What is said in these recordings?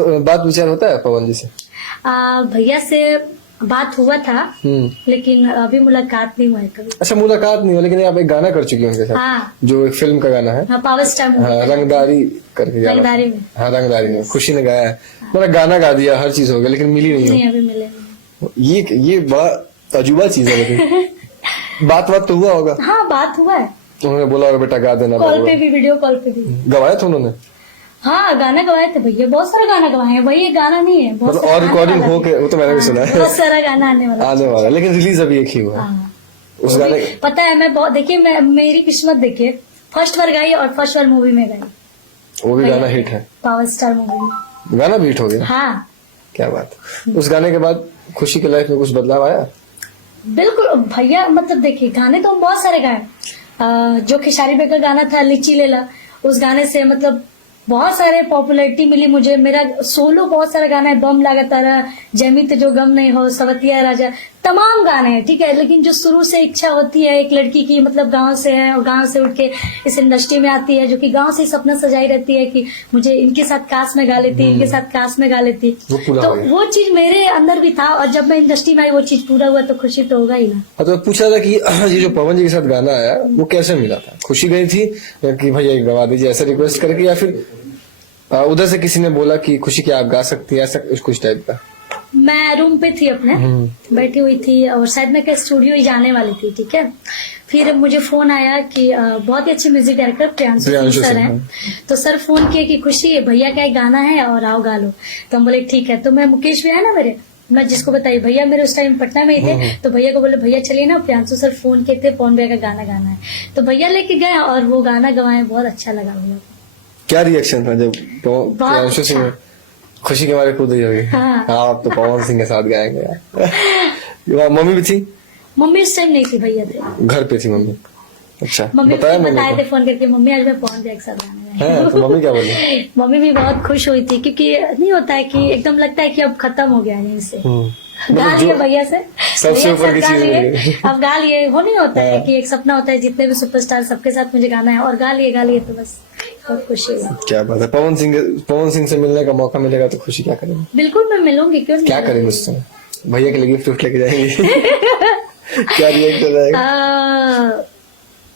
बात विचार होता है पवन जी से? भैया से बात हुआ था, लेकिन अभी मुलाकात नहीं हुआ है कभी। अच्छा, मुलाकात नहीं हुआ, लेकिन आप एक गाना कर चुकी हैं उनके साथ। हाँ, जो एक फिल्म का गाना है। हाँ, पावर स्टार। हाँ, रंगदारी करके गाना। रंगदारी में। हाँ, रंगदारी में खुशी ने गाया है। मतलब गाना गा दिया, हर चीज हो गया, लेकिन मिली नहीं अभी मिले नहीं। ये बड़ा अजूबा चीज है। लेकिन बात तो हुआ होगा? हाँ, बात हुआ है। उन्होंने बोला होगा बेटा गा देना। कॉल पे भी, वीडियो कॉल पे भी गवाया था उन्होंने? हाँ, गाना गवाए थे भैया, बहुत सारा गाना गवाए हैं। वही एक गाना नहीं है, बहुत मतलब और रिकॉर्डिंग हो के, वो तो मैंने भी सुना है। बहुत सारा गाना आने वाला, लेकिन रिलीज अभी एक ही हुआ। उस गाने पता है, मैं बहुत देखिए, मेरी किस्मत देखिए, फर्स्ट बार गाई और फर्स्ट बार मूवी में गाई। वो भी गाना हिट है, पावर स्टार मूवी में गाना भी हिट हो गया। हाँ, क्या बात। उस गाने के बाद खुशी की लाइफ में कुछ बदलाव आया? बिल्कुल भैया, मतलब देखिए, गाने तो हम बहुत सारे गाए। जो खेसारी बे का गाना था लीची लेला, उस गाने से मतलब बहुत सारे पॉपुलैरिटी मिली मुझे। मेरा सोलो बहुत सारा गाना है, बम लागा तारा, जैमित जो गम नहीं हो, सवतिया राजा, तमाम गाने हैं, ठीक है। लेकिन जो शुरू से इच्छा होती है एक लड़की की, मतलब गांव से है और गांव से उठ के इस इंडस्ट्री में आती है, जो कि गांव से ही सपना सजाई रहती है कि मुझे इनके साथ कास्ट में गा लेती, इनके साथ कास्ट में गा लेती। तो वो चीज मेरे अंदर भी था, और जब मैं इंडस्ट्री में आई वो चीज पूरा हुआ तो खुशी तो होगा ही ना। तो पूछा था कि ये जो पवन जी के साथ गाना आया वो कैसे मिला था? खुशी गई थी कि भैया गवा दीजिए ऐसा रिक्वेस्ट करके, या फिर उधर से किसी ने बोला कि खुशी क्या आप गा सकती है, ऐसा कुछ टाइप का? मैं रूम पे थी अपने, बैठी हुई थी, और शायद मैं क्या स्टूडियो ही जाने वाली थी, ठीक है। फिर मुझे फोन आया कि बहुत ही अच्छे म्यूजिक डायरेक्टर प्रियांशु सर हैं, तो सर फोन किए कि खुशी भैया का एक गाना है और आओ गा लो। तो हम बोले ठीक है। तो मैं, मुकेश भी आया ना मेरे, मैं जिसको बताई भैया मेरे उस टाइम पटना में ही थे, तो भैया को बोले भैया चलिए ना, प्रियांशु सर फोन किए थे, पवन भैया का गाना गाना है। तो भैया लेके गए और वो गाना गवाए, बहुत अच्छा लगा भैया को। क्या रिएक्शन था जब प्रियांशु सिंह खुशी के बारे में कूद रही होगी? हाँ, आप तो पवन सिंह के साथ गाएंगे। मम्मी भी थी? मम्मी उस टाइम नहीं थी, भैया थे, घर पे थी मम्मी। अच्छा, मम्मी बताए थे फोन करके, मम्मी आज मैं पवन भैया के साथ गाने हैं। तो मम्मी क्या बोली? मम्मी भी बहुत खुश हुई थी, क्योंकि नहीं होता है कि एकदम लगता है कि अब खत्म हो गया है इससे, गा लिए भैया से, सबसे ऊपर की चीज अब गा लिए। वो नहीं होता है कि एक सपना होता है जितने भी सुपरस्टार सबके साथ मुझे गाना है, और गा लिए तो बस बहुत खुशी हुई। क्या बात है। पवन सिंह से मिलने का मौका मिलेगा तो खुशी क्या करेंगे? बिल्कुल मैं मिलूंगी, क्यों नहीं। क्या करेंगे उससे? भैया के लिए गिफ्ट लेके जाएंगे? क्या रिएक्ट हो जाएगा?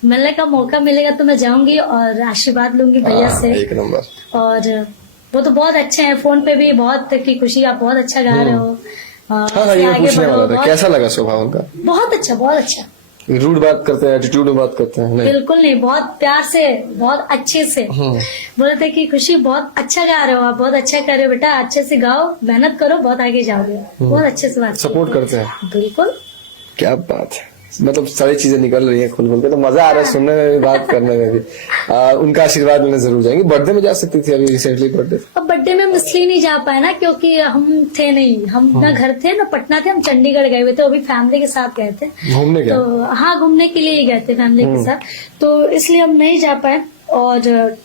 मिलने का मौका मिलेगा तो मैं जाऊंगी और आशीर्वाद लूंगी भैया से। एक नंबर। और वो तो बहुत अच्छे हैं, फोन पे भी बहुत कि खुशी आप बहुत अच्छा गा रहे हो। हाँ, ये पूछने वाला था, कैसा लगा स्वभाव उनका? बहुत अच्छा, बहुत अच्छा। रूड बात करते हैं, एटीट्यूड में बात करते हैं? नहीं, बिल्कुल नहीं, बहुत प्यार से, बहुत अच्छे से बोले थे कि खुशी बहुत अच्छा गा रहे हो आप, बहुत अच्छा कर रहे हो बेटा, अच्छे से गाओ, मेहनत करो, बहुत आगे जाओगे। बहुत अच्छे से बात सपोर्ट करते हैं। बिल्कुल। क्या बात है, मतलब सारी चीजें निकल रही है खुल के, तो मजा आ रहा है सुनने में भी, बात करने में भी। उनका आशीर्वाद लेने जरूर जाएंगे। बर्थडे में जा सकती थी, अभी रिसेंटली बर्थडे। अब बर्थडे में इसलिए नहीं जा पाए ना, क्योंकि हम थे नहीं, हम ना घर थे ना पटना थे, हम चंडीगढ़ गए हुए थे, अभी फैमिली के साथ गए थे घूमने। तो हाँ, घूमने के लिए ही गए थे फैमिली के साथ, तो इसलिए हम नहीं जा पाए। और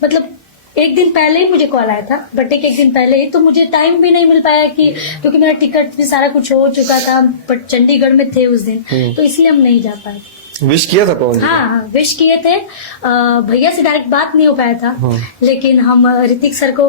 मतलब एक दिन पहले ही मुझे कॉल आया था, बर्थडे के एक दिन पहले ही, तो मुझे टाइम भी नहीं मिल पाया कि, क्योंकि मेरा टिकट भी सारा कुछ हो चुका था, बट चंडीगढ़ में थे उस दिन, तो इसलिए हम नहीं जा पाए। विश किया था पवन जी? हाँ, विश किए थे। भैया से डायरेक्ट बात नहीं हो पाया था, लेकिन हम ऋतिक सर को